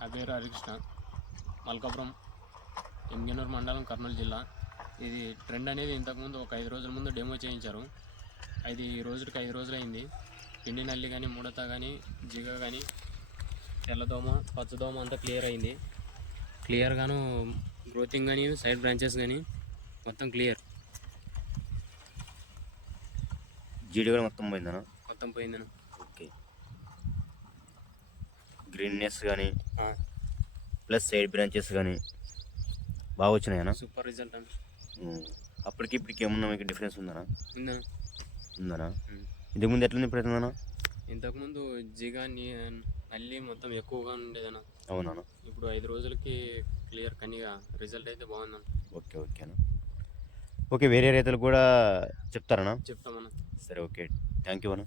నా పేరు హరికృష్ణ, మల్కాపురం, ఎంగనూరు మండలం, కర్నూలు జిల్లా. ఇది ట్రెండ్ అనేది ఇంతకుముందు ఒక 5 రోజుల ముందు డెమో చేయించారు. అది రోజుకి 5 రోజులైంది. పిండి నల్లి కానీ, ముడత కానీ, జిగ కానీ, తెల్లదోమ, పచ్చదోమ అంతా క్లియర్ అయింది. క్లియర్గాను గ్రోతింగ్ కానీ, సైడ్ బ్రాంచెస్ కానీ మొత్తం క్లియర్. జీడి కూడా మొత్తం పోయిందనా? మొత్తం పోయిందను. ఓకే. గ్రీన్నెస్ కానీ ప్లస్ సైడ్ బ్రాంచెస్ కానీ బాగా వచ్చినాయనా? సూపర్ రిజల్ట్ అని. అప్పటికి ఇప్పటికి ఏమన్నా మీకు డిఫరెన్స్ ఉందనా? ఉందనా? ఉమ్. ఇంతకుముందు ఎట్లా ఇప్పుడు? ఇంతకుముందు జిగ నల్లి మొత్తం ఎక్కువగా ఉండేదన్న. అవునా? ఇప్పుడు 5 రోజులకి క్లియర్ కనీగా రిజల్ట్ అయితే బాగుందన్న. ఓకే ఓకేనా. ఓకే, వేరే రైతులకు కూడా చెప్తారనా? చెప్తామన్నా. సరే, ఓకే, థ్యాంక్ యూ అన్న.